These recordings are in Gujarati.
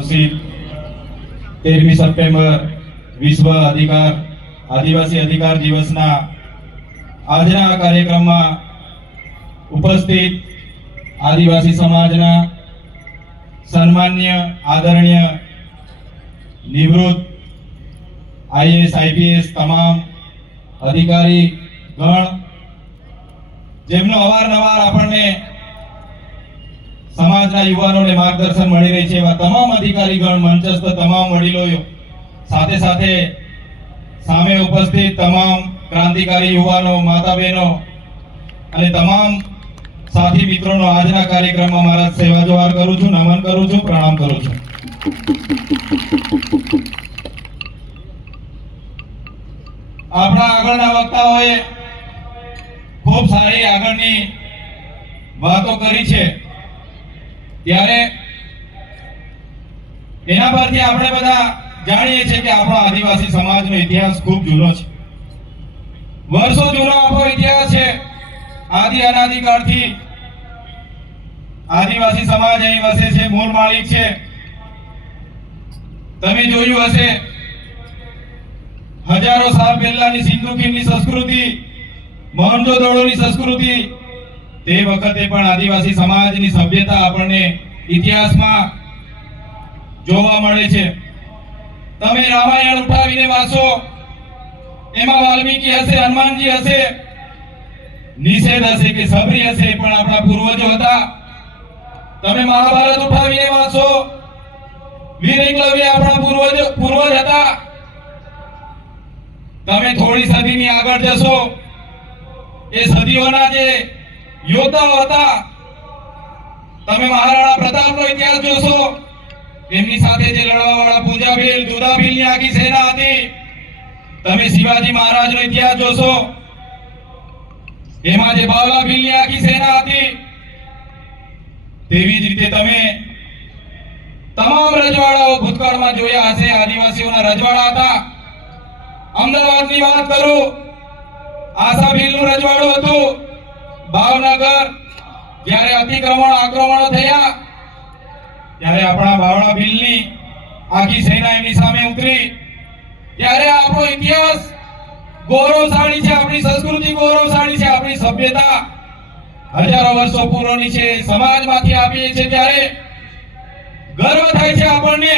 કૃષિ તેરમી સપ્ટેમ્બર વિશ્વ અધિકાર આદિવાસી અધિકાર દિવસના આજના કાર્યક્રમમાં ઉપસ્થિત આદિવાસી સમાજના સન્માન્ય આદરણીય નિવૃત્ત આઈએસ આઈપીએસ તમામ અધિકારી ગણ જેમનો અવારનવાર આપણને સમાજના યુવાનોને માર્ગદર્શન મળી રહી છે એવા તમામ અધિકારીગણ મંચસ્થ તમામ વડીલો સાથે સાથે સામે ઉપસ્થિત તમામ ક્રાંતિકારી યુવાનો માતા બહેનો અને તમામ સાથી મિત્રોનો આજના કાર્યક્રમમાં મારા સેવા જોહાર કરું છું નમન કરું છું પ્રણામ કરું છું આપણા આગળના વક્તાઓએ ખૂબ સારી આગળની વાતો કરી છે ત્યારે એના પરથી આપણે બધા જાણીએ છીએ કે આપણો આદિવાસી સમાજનો ઇતિહાસ ખૂબ જૂનો છે વર્ષો જૂનો આપણો ઇતિહાસ છે આદિ અનાદિકાળથી આદિવાસી સમાજ અહીં વસે છે મૂળ માલિક છે તમે જોયું હશે હજારો સાલ પહેલાની સિંધુ ખીણની સંસ્કૃતિ દોડોની સંસ્કૃતિ તે વખતે પણ આદિવાસી સમાજની સભ્યતા આપણને ઇતિહાસમાં જોવા મળે છે તમે રામાયણ ઉઠાવીને વાંચો એમાં વાલ્મીકી હશે હનુમાનજી હશે નિષેધ હશે કે સબરી હશે પણ આપણા પૂર્વજો હતા તમે મહાભારત ઉઠાવીને વાંચો વીર એકલવ્ય આપણા પૂર્વજ પૂર્વજ હતા તમે થોડી સદીની આગળ જશો એ સદીઓના જે યોદ્ધાઓ હતા તમે મહારાણા પ્રતાપનો ઇતિહાસ જોશો એમની સાથે જે લડવાવાળા પૂજાભીલ દુધાભીલની આખી સેના હતી તમે શિવાજી મહારાજનો ઇતિહાસ જોશો એમાં જે બાવલાભીલની આખી સેના હતી તેવી જ રીતે તમે તમામ રજવાડાઓ ભૂતકાળમાં જોયા હશે આદિવાસીઓના રજવાડા હતા અમદાવાદની વાત કરું નું રજવાડું હતું ભાવનગર જ્યારે અતિક્રમણ આક્રમણો થયા ત્યારે આપણા ભાવડા બિલની આખી સેના એમની સામે ઉતરી ત્યારે આપણો ઇતિહાસ ગૌરવશાળી છે આપણી સંસ્કૃતિ ગૌરવશાળી છે આપણી સભ્યતા હજારો વર્ષો પૂર્વની છે સમાજમાંથી આપીએ છે ત્યારે ગર્વ થાય છે આપણને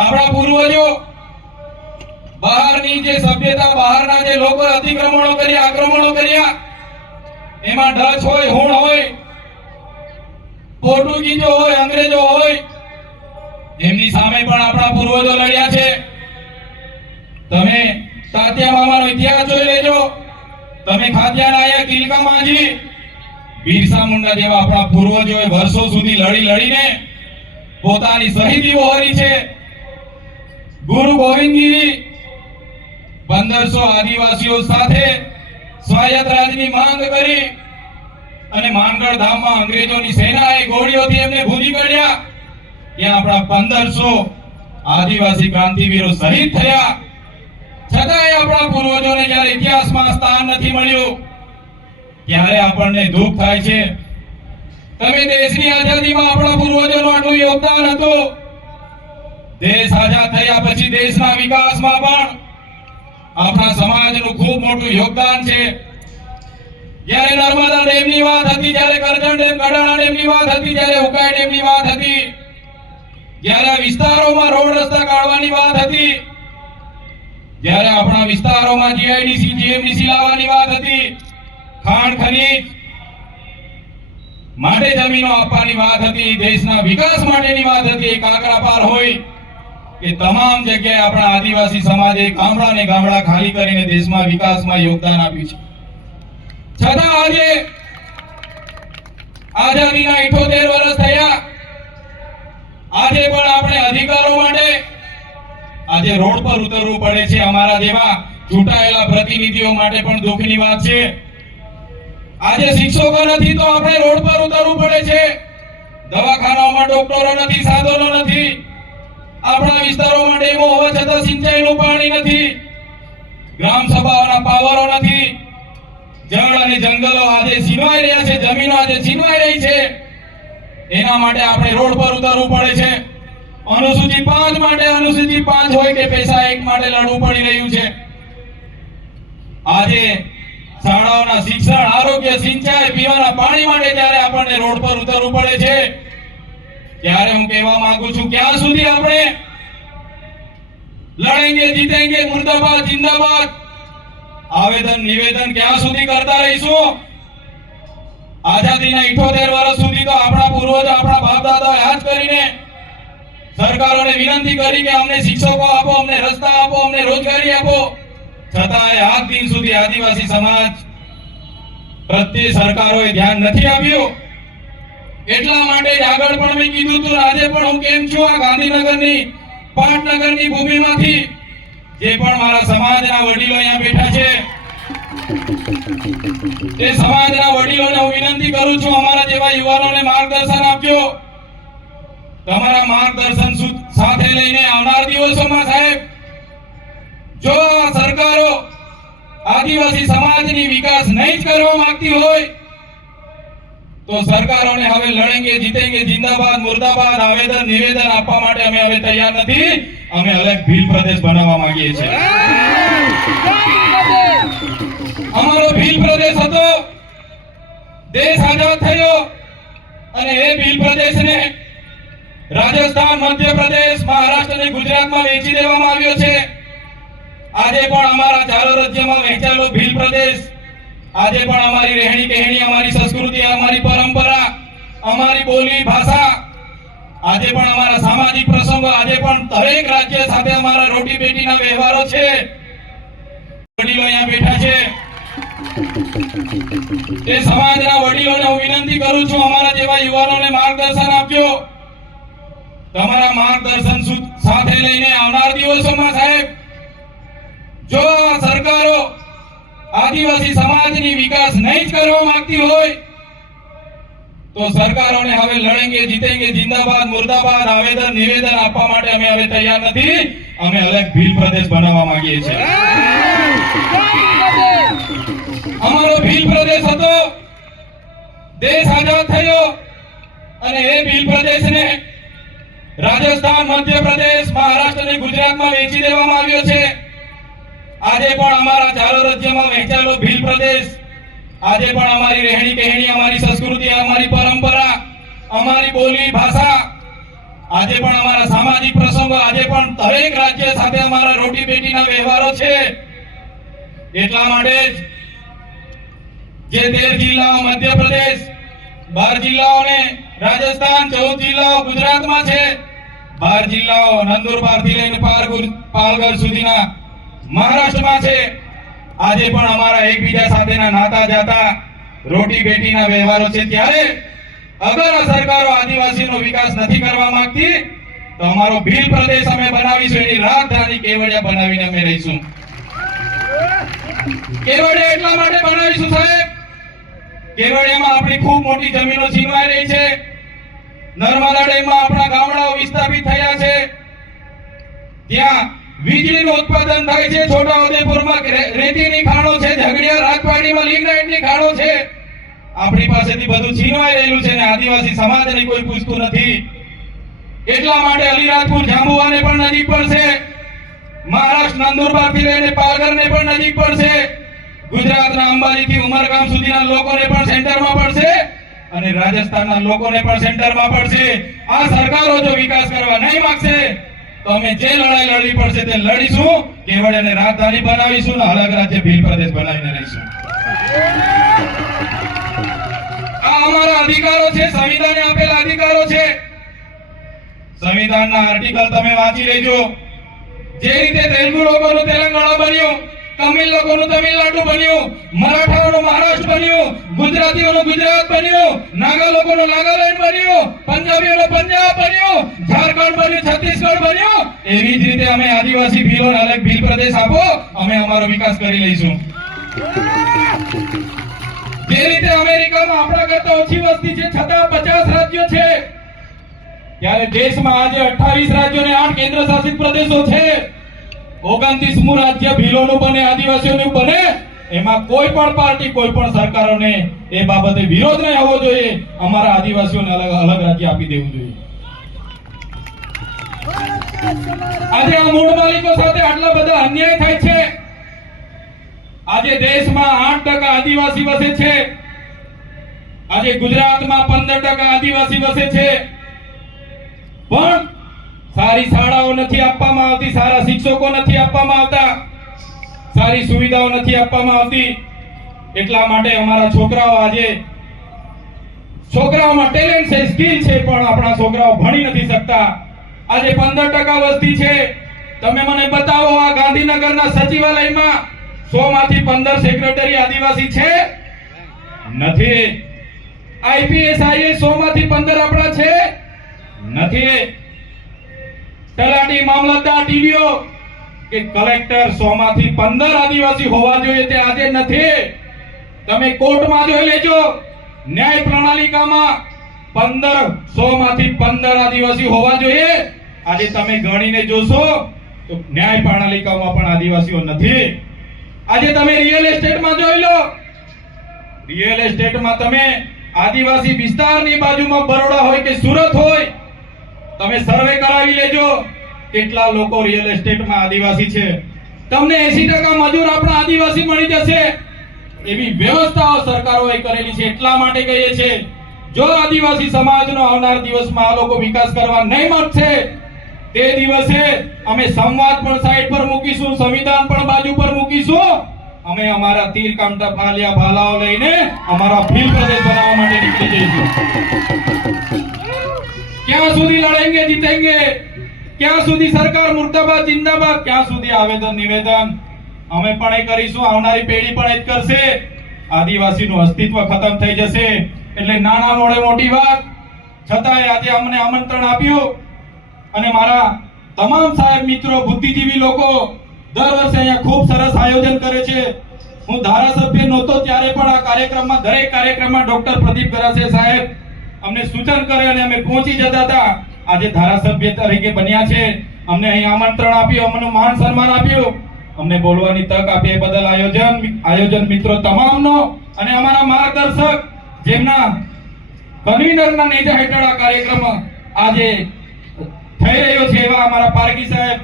આપણા પૂર્વજો બહારની જે સભ્યતા બહારના જે લોકો અતિક્રમણો કર્યા આક્રમણો કર્યા એમાં ડચ હોય હુણ હોય પોર્ટુગીઝો હોય અંગ્રેજો હોય એમની સામે પણ આપણા પૂર્વજો લડ્યા છે તમે તાત્યા ઇતિહાસ જોઈ લેજો તમે ખાદ્યાનાયક તિલકા માંજી બિરસા મુંડા જેવા આપણા પૂર્વજોએ વર્ષો સુધી લડી લડીને પોતાની શહીદી વહોરી છે ગુરુ ગોવિંદગીરી પંદરસો આદિવાસીઓ સાથે સ્વાયત્તરાજની માંગ કરી અને માનગઢ ધામમાં અંગ્રેજોની સેનાએ ગોળીઓથી એમને ભૂજી કાઢ્યા ત્યાં આપણા 1500 આદિવાસી ક્રાંતિવીરો શહીદ થયા છતાંય આપણા પૂર્વજોને જ્યારે ઇતિહાસમાં સ્થાન નથી મળ્યું ત્યારે આપણને દુઃખ થાય છે તમે દેશની આઝાદીમાં આપણા પૂર્વજોનું આટલું યોગદાન હતું દેશ આઝાદ થયા પછી દેશના વિકાસમાં પણ આપણા સમાજનું ખૂબ મોટું યોગદાન છે જ્યારે નર્મદા ડેમની વાત હતી જ્યારે કરજણ ડેમ કડાણા ડેમની વાત હતી જ્યારે ઉકાઈ ડેમની વાત હતી જ્યારે વિસ્તારોમાં રોડ રસ્તા કાઢવાની વાત હતી જ્યારે આપણા વિસ્તારોમાં જીઆઈડીસી જીએમડીસી લાવવાની વાત હતી ખાણ ખનીજ માટે જમીનો આપવાની વાત હતી દેશના વિકાસ માટેની વાત હતી કાકરા પાર હોય કે તમામ જગ્યાએ આપણા આદિવાસી સમાજે ગામડા ને ગામડા ખાલી કરીને દેશમાં વિકાસમાં યોગદાન આપ્યું છે છતાં આજે આઝાદીના ઇઠોતેર વર્ષ થયા આજે પણ આપણે અધિકારો માટે આજે રોડ પર ઉતરવું પડે છે અમારા જેવા ચૂંટાયેલા પ્રતિનિધિઓ માટે પણ દુઃખની વાત છે આજે શિક્ષકો નથી તો આપણે રોડ પર ઉતરવું પડે છે દવાખાનાઓમાં ડોક્ટરો નથી સાધનો નથી આપણા વિસ્તારોમાં ડેમો હોવા છતાં સિંચાઈનું પાણી નથી ગ્રામ સભાઓના પાવરો નથી જળ અને જંગલો આજે છીનવાઈ રહ્યા છે જમીનો આજે છીનવાઈ રહી છે એના માટે આપણે રોડ પર ઉતરવું પડે છે અનુસૂચિ પાંચ માટે અનુસૂચિ પાંચ હોય કે પૈસા એક માટે લડવું પડી રહ્યું છે આજે શાળાઓના શિક્ષણ આરોગ્ય સિંચાઈ પીવાના પાણી માટે ત્યારે આપણને રોડ પર ઉતરવું પડે છે ત્યારે હું કહેવા માંગુ છું ક્યાં સુધી આપણે લડેંગે જીતેંગે મુર્દાબાદ જિંદાબાદ આવેદન નિવેદન ક્યાં સુધી કરતા રહીશું આઝાદીના ઇઠોતેર વર્ષ સુધી તો આપણા પૂર્વજો આપણા બાપ દાદા યાદ કરીને સરકારોને વિનંતી કરી કે અમને શિક્ષકો આપો અમને રસ્તા આપો અમને રોજગારી આપો છતાં આજ દિન સુધી આદિવાસી સમાજ પ્રત્યે સરકારોએ ધ્યાન નથી આપ્યું એટલા માટે જ આગળ પણ મેં કીધું હતું આજે પણ હું કેમ છું આ ગાંધીનગરની પાટનગરની ભૂમિમાંથી જે પણ મારા સમાજ ના વડીલો અહીંયા બેઠા છે તે સમાજના વડીલોને હું વિનંતી કરું છું અમારા જેવા યુવાનોને માર્ગદર્શન આપજો તમારા માર્ગદર્શન સાથે લઈને આવનાર દિવસોમાં સાહેબ જો સરકારો આદિવાસી સમાજની વિકાસ નહીં કરવા માંગતી હોય તો સરકારોને હવે લડેંગે જીતેંગે જિંદાબાદ મુર્દાબાદ આવેદન નિવેદન આપવા માટે અમે હવે તૈયાર નથી અમે અલગ ભીલ પ્રદેશ બનાવવા માંગીએ છીએ અમારો ભીલ પ્રદેશ હતો દેશ આઝાદ થયો અને એ ભીલ પ્રદેશને રાજસ્થાન મધ્યપ્રદેશ મહારાષ્ટ્ર અને ગુજરાતમાં વેચી દેવામાં આવ્યો છે આજે પણ અમારા ચારો રાજ્યમાં વહેંચાયેલો ભીલ પ્રદેશ આજે પણ અમારી રહેણી કહેણી અમારી સંસ્કૃતિ અમારી પરંપરા અમારી બોલી ભાષા આજે પણ અમારા સામાજિક પ્રસંગો આજે પણ દરેક રાજ્ય સાથે અમારા રોટી બેટીના વ્યવહારો છે વડીલો અહીંયા બેઠા છે તે સમાજના વડીલોને હું વિનંતી કરું છું અમારા જેવા યુવાનોને માર્ગદર્શન આપજો તમારા માર્ગદર્શન સાથે લઈને આવનાર દિવસોમાં સાહેબ જો સરકારો આદિવાસી સમાજની વિકાસ નહીં જ કરવા માંગતી હોય તો સરકારોને હવે લડેંગે જીતેંગે જિંદાબાદ મુર્દાબાદ આવેદન નિવેદન આપવા માટે અમે હવે તૈયાર નથી અમે અલગ ભીલ પ્રદેશ બનાવવા માંગીએ છીએ અમારો ભીલ પ્રદેશ હતો દેશ આઝાદ થયો અને એ ભીલ પ્રદેશને રાજસ્થાન મધ્યપ્રદેશ મહારાષ્ટ્ર અને ગુજરાતમાં વેચી દેવામાં આવ્યો છે આજે પણ અમારા ચારો રાજ્યમાં વહેંચાયેલો ભીલ પ્રદેશ આજે પણ અમારી રહેણી કહેણી અમારી સંસ્કૃતિ અમારી પરંપરા અમારી બોલી ભાષા આજે પણ અમારા સામાજિક પ્રસંગો આજે પણ દરેક રાજ્ય સાથે અમારા રોટી બેટીના વ્યવહારો છે એટલા માટે જ જે તેર જિલ્લાઓ મધ્યપ્રદેશ બાર જિલ્લાઓને રાજસ્થાન ચૌદ જિલ્લાઓ ગુજરાતમાં છે બાર જિલ્લાઓ નંદુરબાર થી લઈને પાલગઢ સુધીના મહારાષ્ટ્રમાં છે આજે પણ અમારા એકબીજા સાથેના નાતા જાતા રોટી બેટીના વ્યવહારો છે ત્યારે અગર સરકારો આદિવાસીનો વિકાસ નથી કરવા માંગતી તો અમારો ભીલ પ્રદેશ અમે બનાવીશું એની રાજધાની કેવડિયા બનાવીને અમે રહીશું કેવડિયા એટલા માટે બનાવીશું સાહેબ કેવડિયામાં આપણી ખૂબ મોટી જમીનો છીનવાઈ રહી છે નર્મદા ડેમમાં આપણા ગામડાઓ વિસ્થાપિત થયા છે ત્યાં વીજળીનું ઉત્પાદન થાય છે છોટા છોટાઉદેપુરમાં રેતીની ખાણો છે ઝઘડિયા રાજપાડીમાં લિગ્નાઇટની ખાણો છે આપણી પાસેથી બધું છીનવાઈ રહેલું છે ને આદિવાસી સમાજને કોઈ પૂછતું નથી એટલા માટે અલીરાજપુર જાંબુવાને પણ નજીક પડશે મહારાષ્ટ્ર નંદુરબાર થી લઈને પાલઘરને પણ નજીક પડશે ગુજરાતના અંબાજી થી ઉમરગામ સુધીના લોકોને પણ સેન્ટરમાં પડશે અને રાજસ્થાનના લોકોને પણ સેન્ટરમાં પડશે આ સરકારો જો વિકાસ કરવા નહીં માંગશે તો અમે જે લડાઈ લડવી પડશે તે લડીશું કેવડિયાને રાજધાની બનાવીશું ને અલગ રાજ્ય ભીલ પ્રદેશ બનાવીને રહીશું આ અમારા અધિકારો છે સંવિધાને આપેલા અધિકારો છે સંવિધાનના આર્ટિકલ તમે વાંચી લેજો જે રીતે તેલુગુ લોકોનું તેલંગાણા બન્યું તમિલ લોકોનું તમિલનાડુ બન્યું મરાઠાઓનું મહારાષ્ટ્ર બન્યું ગુજરાતીઓનું ગુજરાત બન્યું નાગા લોકોનું નાગાલેન્ડ બન્યું પંજાબીઓનું પંજાબ બન્યું ઝારખંડ બન્યું છત્તીસગઢ બન્યું એવી જ રીતે અમે આદિવાસી ભીલોને અલગ ભીલ પ્રદેશ આપો અમે અમારો વિકાસ કરી લઈશું જે રીતે અમેરિકામાં આપણા કરતા ઓછી વસ્તી છે છતાં પચાસ રાજ્યો છે ત્યારે દેશમાં આજે અઠાવીસ રાજ્યો અને આઠ કેન્દ્ર શાસિત પ્રદેશો છે ઓગણત્રીસમું રાજ્ય ભીલોનું બને આદિવાસીઓનું બને એમાં કોઈ પણ પાર્ટી કોઈ પણ સરકારોને એ બાબતે વિરોધ નહીં આવવો જોઈએ અમારા આદિવાસીઓને અલગ અલગ રાજ્ય આપી દેવું જોઈએ આજે આ મૂળ માલિકો સાથે આટલા બધા અન્યાય થાય છે આજે દેશમાં આઠ ટકા આદિવાસી વસે છે આજે ગુજરાતમાં પંદર ટકા આદિવાસી વસે છે પણ સારી શાળાઓ નથી આપવામાં આવતી સારા શિક્ષકો નથી આપવામાં આવતા સારી સુવિધાઓ નથી આપવામાં આવતી એટલા માટે અમારા છોકરાઓ આજે છોકરાઓમાં ટેલેન્ટ છે સ્કિલ છે પણ આપણા છોકરાઓ ભણી નથી શકતા આજે પંદર ટકા વસ્તી છે તમે મને બતાવો આ ગાંધીનગરના સચિવાલયમાં સો માંથી પંદર સેક્રેટરી આદિવાસી છે નથી આઈપીએસ આઈએ સો માંથી પંદર આપણા છે નથી તલાટી મામલતદાર ટીડીઓ કે કલેક્ટર સો માંથી પંદર આદિવાસી હોવા જોઈએ તે આજે નથી તમે કોર્ટમાં જોઈ લેજો ન્યાય પ્રણાલિકામાં પંદર સો માંથી પંદર આદિવાસી હોવા જોઈએ આજે તમે ગણીને જોશો તો ન્યાય પ્રણાલિકામાં પણ આદિવાસીઓ નથી આજે તમે રિયલ એસ્ટેટમાં જોઈ લો રિયલ એસ્ટેટમાં તમે આદિવાસી વિસ્તારની બાજુમાં બરોડા હોય કે સુરત હોય તમે સર્વે કરાવી લેજો કેટલા લોકો રિયલ એસ્ટેટમાં આદિવાસી છે તમને એસી ટકા મજૂર આપણા આદિવાસી મળી જશે એવી વ્યવસ્થાઓ સરકારોએ કરેલી છે એટલા માટે કહીએ છીએ જો આદિવાસી સમાજનો આવનાર દિવસમાં આ લોકો વિકાસ કરવા નહીં મળશે તે દિવસે અમે સંવાદ પણ સાઈડ પર મૂકીશું સંવિધાન પણ બાજુ પર મૂકીશું અમે અમારા તીર કામતા ભાલિયા ભાલાઓ લઈને અમારા ફીલ પ્રદેશ બનાવવા માટે નીકળી જઈશું ક્યાં સુધી લડેંગે જીતેંગે ક્યાં સુધી સરકાર મુર્દાબાદ જિંદાબાદ ક્યાં સુધી આવેદન નિવેદન અમે પણ એ કરીશું આવનારી પેઢી પણ એ જ કરશે આદિવાસીનું અસ્તિત્વ ખતમ થઈ જશે એટલે નાના મોડે મોટી વાત છતાંય આજે અમને આમંત્રણ આપ્યું અને મારા તમામ સાહેબ મિત્રો બુદ્ધિજીવી લોકો દર વર્ષે અહીંયા ખૂબ સરસ આયોજન કરે છે હું ધારાસભ્ય નહોતો ત્યારે પણ આ કાર્યક્રમમાં દરેક કાર્યક્રમમાં ડોક્ટર પ્રદીપ ગરાસે સાહેબ અમને સૂચન કરે અને અમે પહોંચી જતા હતા આજે ધારાસભ્ય તરીકે બન્યા છે અમને અહીં આમંત્રણ આપ્યું અમને માન સન્માન આપ્યું અમને બોલવાની તક આપી એ બદલ આયોજન આયોજન મિત્રો તમામનો અને અમારા માર્ગદર્શક જેમના કન્વીનરના નેતા હેઠળ આ કાર્યક્રમ આજે થઈ રહ્યો છે એવા અમારા પારકી સાહેબ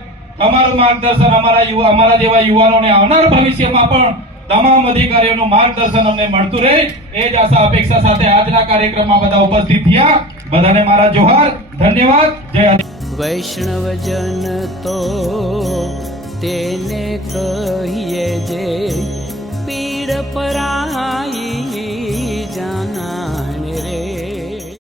અમારું માર્ગદર્શન અમારા યુવા અમારા જેવા યુવાનોને આવનાર ભવિષ્યમાં પણ તમામ અધિકારીઓનું માર્ગદર્શન અમને મળતું રહે એ જ આશા અપેક્ષા સાથે આજના કાર્યક્રમમાં બધા ઉપસ્થિત થયા બધાને મારા જોહાર ધન્યવાદ જય વૈષ્ણવજન તો તેને કહીએ જે પીડ પરાઈ